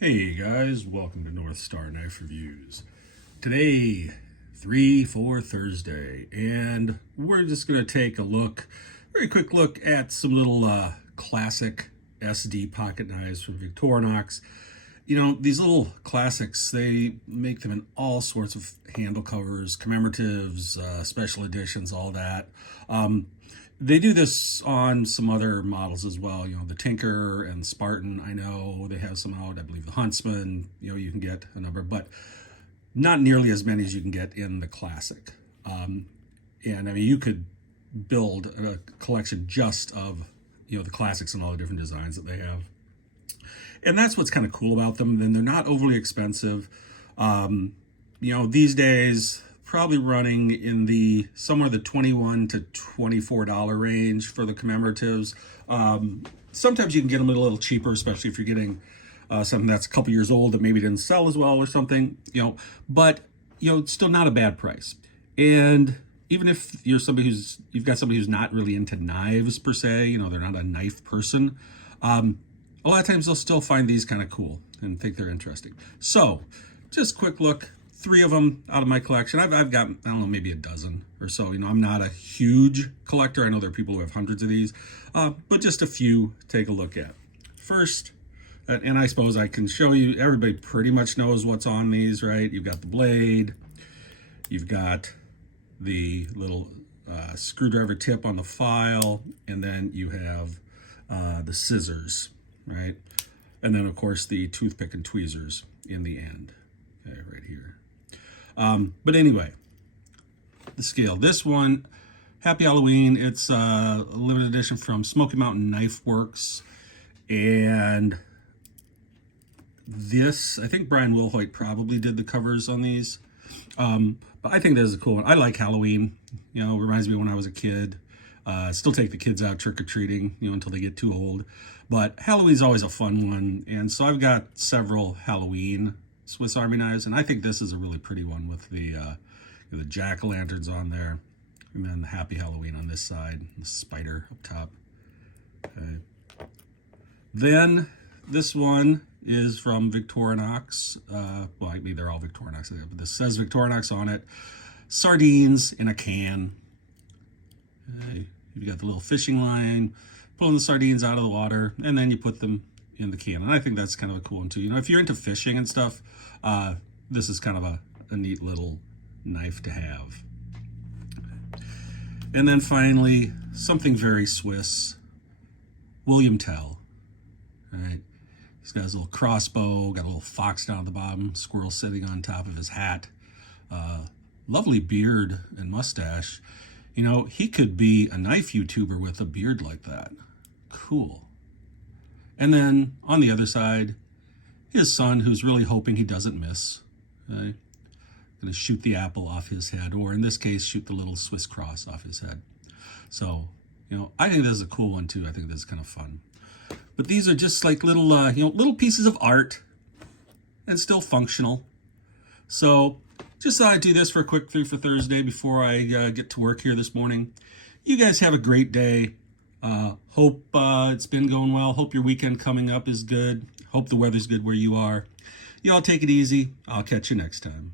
Hey guys, welcome to North Star Knife Reviews. Today, 3-4 Thursday, and we're just going to take a very quick look at some little classic SD pocket knives from Victorinox. You know, these little classics, they make them in all sorts of handle covers, commemoratives, special editions, all that. They do this on some other models as well. You know, the Tinker and Spartan, I know they have some out. I believe the Huntsman, you can get a number, but not nearly as many as you can get in the Classic. And I mean, you could build a collection just of, the Classics and all the different designs that they have. And that's what's kind of cool about them. Then they're not overly expensive. These days, probably running in somewhere the $21 to $24 range for the commemoratives. Sometimes you can get them a little cheaper, especially if you're getting something that's a couple years old that maybe didn't sell as well or something. But it's still not a bad price. And even if you've got somebody who's not really into knives per se, they're not a knife person. A lot of times they'll still find these kind of cool and think they're interesting. So, just a quick look. 3 of them out of my collection. I've got, I don't know, maybe a dozen or so. I'm not a huge collector. I know there are people who have hundreds of these, but just a few to take a look at. First, and I suppose I can show you, everybody pretty much knows what's on these, right? You've got the blade, you've got the little screwdriver tip on the file, and then you have the scissors, right? And then, of course, the toothpick and tweezers in the end, okay, right here. But anyway, the scale. This one, Happy Halloween. It's a limited edition from Smoky Mountain Knife Works. And this, I think Brian Wilhoit probably did the covers on these. But I think this is a cool one. I like Halloween. It reminds me of when I was a kid. Still take the kids out trick-or-treating, until they get too old. But Halloween's always a fun one. And so I've got several Halloween Swiss Army knives, and I think this is a really pretty one with the jack-o'-lanterns on there, and then the Happy Halloween on this side, the spider up top. Okay. Then this one is from Victorinox. Well, I mean, they're all Victorinox, but this says Victorinox on it. Sardines in a can. Okay. You've got the little fishing line, pulling the sardines out of the water, and then you put them in the can. And I think that's kind of a cool one too. If you're into fishing and stuff, this is kind of a neat little knife to have. And then finally, something very Swiss, William Tell. All right. He's got his little crossbow, got a little fox down at the bottom, squirrel sitting on top of his hat. Lovely beard and mustache. He could be a knife YouTuber with a beard like that. Cool. And then on the other side, his son, who's really hoping he doesn't miss. Okay? Going to shoot the apple off his head, or in this case, shoot the little Swiss cross off his head. So, I think this is a cool one too. I think this is kind of fun. But these are just like little, little pieces of art, and still functional. So, just thought I'd do this for a quick 3 for Thursday before I get to work here this morning. You guys have a great day. Hope it's been going well. Hope your weekend coming up is good. Hope the weather's good where you are. Y'all take it easy. I'll catch you next time.